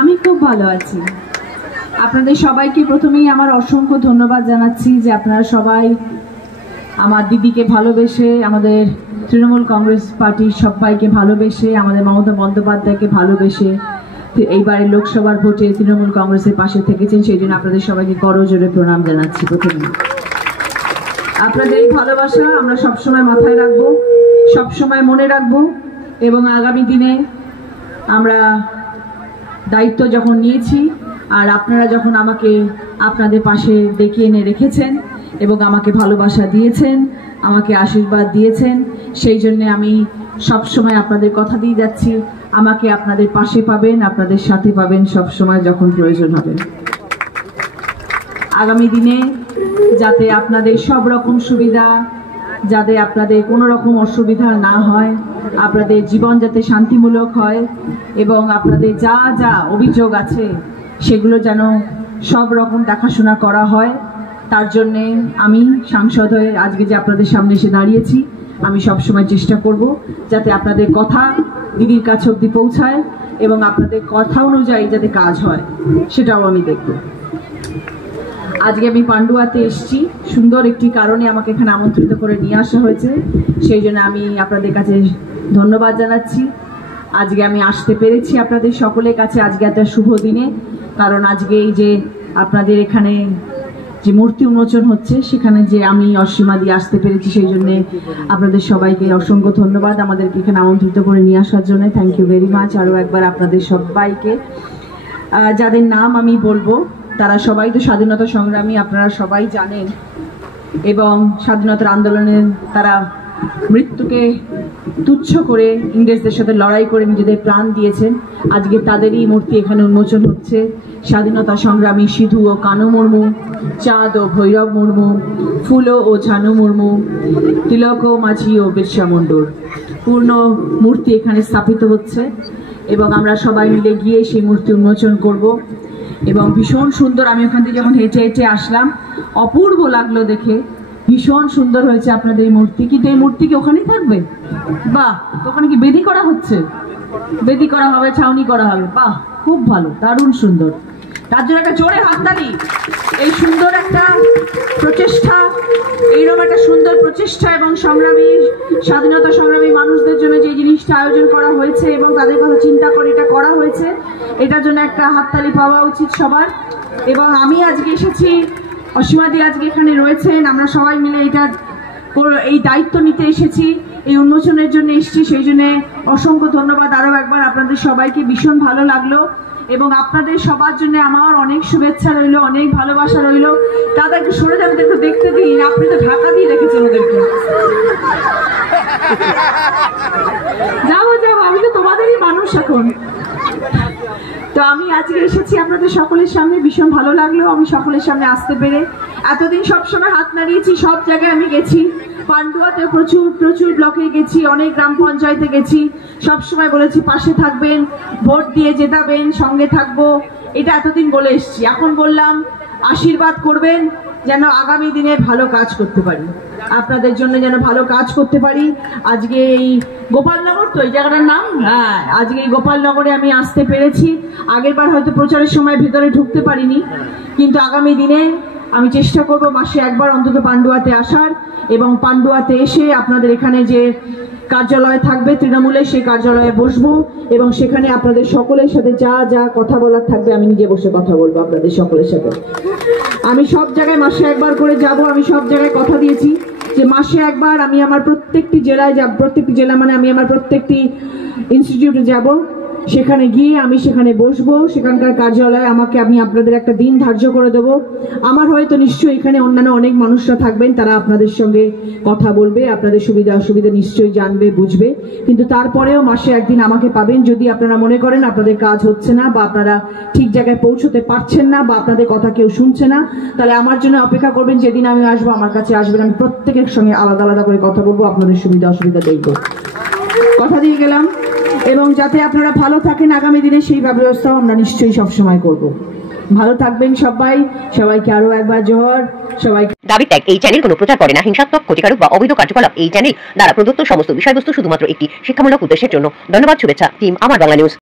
আমি খুব ভালো আছি। আপনাদের সবাইকে প্রথমেই আমার অসংখ্য ধন্যবাদ জানাচ্ছি যে আপনারা সবাই আমার দিদিকে ভালোবেসে, আমাদের তৃণমূল কংগ্রেস পার্টির সবাইকে ভালোবেসে, আমাদের মমতা বন্দ্যোপাধ্যায়কে ভালোবেসে এইবারের লোকসভার ভোটে তৃণমূল কংগ্রেসের পাশে থেকেছেন। সেই জন্য আপনাদের সবাইকে করজোড়ে প্রণাম জানাচ্ছি। প্রথমে আপনাদের এই ভালোবাসা আমরা সবসময় মাথায় রাখবো, সবসময় মনে রাখবো এবং আগামী দিনে আমরা দায়িত্ব যখন নিয়েছি আর আপনারা যখন আমাকে আপনাদের পাশে ডেকে এনে রেখেছেন এবং আমাকে ভালোবাসা দিয়েছেন, আমাকে আশীর্বাদ দিয়েছেন, সেই জন্য আমি সবসময় আপনাদের কথা দিয়ে যাচ্ছি, আমাকে আপনাদের পাশে পাবেন, আপনাদের সাথে পাবেন সব সময় যখন প্রয়োজন হবে। আগামী দিনে যাতে আপনাদের সব রকম সুবিধা, যাতে আপনাদের কোনো রকম অসুবিধা না হয়, আপনাদের জীবন যাতে শান্তিমূলক হয় এবং আপনাদের যা যা অভিযোগ আছে সেগুলো যেন সব রকম দেখাশোনা করা হয়, তার জন্যে আমি সাংসদ হয়ে আজকে যে আপনাদের সামনে এসে দাঁড়িয়েছি, আমি সবসময় চেষ্টা করব যাতে আপনাদের কথা দিদির কাছে অবধি পৌঁছায় এবং আপনাদের কথা অনুযায়ী যাতে কাজ হয় সেটাও আমি দেখব। আজকে আমি পান্ডুয়াতে এসেছি সুন্দর একটি কারণে, আমাকে এখানে আমন্ত্রিত করে নিয়ে আসা হয়েছে, সেই জন্য আমি আপনাদের কাছে ধন্যবাদ জানাচ্ছি। আজকে আমি আসতে পেরেছি আপনাদের সকলের কাছে আজকে একটা শুভ দিনে, কারণ আজকে এই যে আপনাদের এখানে যে মূর্তি উন্মোচন হচ্ছে সেখানে যে আমি অসীমা দিয়ে আসতে পেরেছি, সেই জন্য আপনাদের সবাইকে অসংখ্য ধন্যবাদ আমাদেরকে এখানে আমন্ত্রিত করে নিয়ে আসার জন্য। Thank you very much. আরও একবার আপনাদের সবাইকে, যাদের নাম আমি বলবো তারা সবাই তো স্বাধীনতা সংগ্রামী, আপনারা সবাই জানেন, এবং স্বাধীনতার আন্দোলনে তারা মৃত্যুকে তুচ্ছ করে ইংরেজদের সাথে লড়াই করে নিজেদের প্রাণ দিয়েছেন। আজকে তাদেরই মূর্তি এখানে উন্মোচন হচ্ছে। স্বাধীনতা সংগ্রামী সিধু ও কানু মুর্মু, চাঁদ ও ভৈরব মুর্মু, ফুলো ও ঝানু মুর্মু, তিলক ও মাঝি ও বিরসা মুন্ডুর পূর্ণ মূর্তি এখানে স্থাপিত হচ্ছে এবং আমরা সবাই মিলে গিয়ে সেই মূর্তি উন্মোচন করব। এবং ভীষণ সুন্দর, আমি ওখান থেকে যখন হেঁটে হেঁটে আসলাম অপূর্ব লাগলো দেখে, ভীষণ সুন্দর হয়েছে আপনাদের এই মূর্তি। কিন্তু এই মূর্তি কি ওখানেই থাকবে? বাহ, ওখানে কি বেদি করা হচ্ছে? বেদি করা হবে, ছাউনি করা হবে, বাহ খুব ভালো, দারুণ সুন্দর। তার জন্য একটা জোরে হাততালি। এই সুন্দর একটা প্রচেষ্টা, এইরকম একটা সুন্দর প্রচেষ্টা এবং সংগ্রামী স্বাধীনতা সংগ্রামী মানুষদের জন্য যে জিনিসটা আয়োজন করা হয়েছে এবং তাদের কথা চিন্তা করে এটা করা হয়েছে, এটার জন্য একটা হাততালি পাওয়া উচিত সবার। এবং আমি আজকে এসেছি, অসীমাদি আজকে এখানে রয়েছেন, আমরা সবাই মিলে এই দায়িত্ব নিতে এসেছি, এই উন্মোচনের জন্য এসেছি, সেই জন্য অসংখ্য ধন্যবাদ আরও একবার আপনাদের সবাইকে। ভীষণ ভালো লাগলো এবং আপনাদের সবার জন্য আমার অনেক শুভেচ্ছা রইল, অনেক ভালোবাসা রইল। দাদা একটু সরে যাবেন, একটু দেখতে দিন, আপনি তো ঢাকা দিয়ে রেখেছেন ওদেরকে। যাবো যাবো, আমি তো তোমাদেরই মানুষ এখন। তো আমি আজকে এসেছি আপনাদের সকলের সামনে, ভীষণ ভালো লাগলো আমি সকলের সামনে আসতে পেরে। এতদিন সবসময় হাত নাড়িয়েছি, সব জায়গায় আমি গেছি, পান্ডুয়াতে প্রচুর প্রচুর ব্লকে গেছি, অনেক গ্রাম পঞ্চায়েতে গেছি, সবসময় বলেছি পাশে থাকবেন, ভোট দিয়ে জেতাবেন, সঙ্গে থাকবো, এটা এতদিন বলে এসছি। এখন বললাম আশীর্বাদ করবেন যেন আগামী দিনে ভালো কাজ করতে পারি, আপনাদের জন্য যেন ভালো কাজ করতে পারি। আজকে এই গোপালনগর, তো এই জায়গাটার নাম, হ্যাঁ, আজকে এই গোপালনগরে আমি আসতে পেরেছি। আগের বার হয়তো প্রচারের সময় ভেতরে ঢুকতে পারিনি, কিন্তু আগামী দিনে আমি চেষ্টা করব মাসে একবার অন্তত পান্ডুয়াতে আসার এবং পান্ডুয়াতে এসে আপনাদের এখানে যে কার্যালয় থাকবে তৃণমূলে, সেই কার্যালয়ে বসবো এবং সেখানে আপনাদের সকলের সাথে যা যা কথা বলার থাকবে আমি নিজে বসে কথা বলবো আপনাদের সকলের সাথে। আমি সব জায়গায় মাসে একবার করে যাব, আমি সব জায়গায় কথা দিয়েছি যে মাসে একবার আমি আমার প্রত্যেকটি জেলায় যাব, প্রত্যেকটি জেলা মানে আমি আমার প্রত্যেকটি ইনস্টিটিউটে যাব, সেখানে গিয়ে আমি সেখানে বসবো, সেখানকার কার্যালয়ে আমাকে আমি আপনাদের একটা দিন ধার্য করে দেবো। আমার হয়তো নিশ্চয়ই এখানে অন্যান্য অনেক মানুষরা থাকবেন, তারা আপনাদের সঙ্গে কথা বলবে, আপনাদের সুবিধা অসুবিধা নিশ্চয়ই জানবে, বুঝবে, কিন্তু তারপরেও মাসে একদিন আমাকে পাবেন। যদি আপনারা মনে করেন আপনাদের কাজ হচ্ছে না বা আপনারা ঠিক জায়গায় পৌঁছতে পারছেন না বা আপনাদের কথা কেউ শুনছে না, তাহলে আমার জন্য অপেক্ষা করবেন, যেদিন আমি আসবো আমার কাছে আসবেন, আমি প্রত্যেকের সঙ্গে আলাদা আলাদা করে কথা বলবো, আপনাদের সুবিধা অসুবিধা দেখবো, কথা দিয়ে গেলাম। এবং যাতে আপনারা ভালো থাকেন আগামী দিনে সেই ব্যবস্থাও আমরা নিশ্চয়ই সবসময় করব। ভালো থাকবেন সবাই, সবাইকে আরো একবার জোহর। সবাই দাবি ত্যাগ এই চ্যানেল কোনো প্রচার করে না হিংসাত্মক, ক্ষতিকারক বা অবৈধ কার্যকলাপ এই চ্যানেল দ্বারা প্রদত্ত সমস্ত বিষয়বস্তু শুধুমাত্র একটি শিক্ষামূলক উদ্দেশ্যের জন্য। ধন্যবাদ, শুভেচ্ছা, টিম আমার বাংলা নিউজ।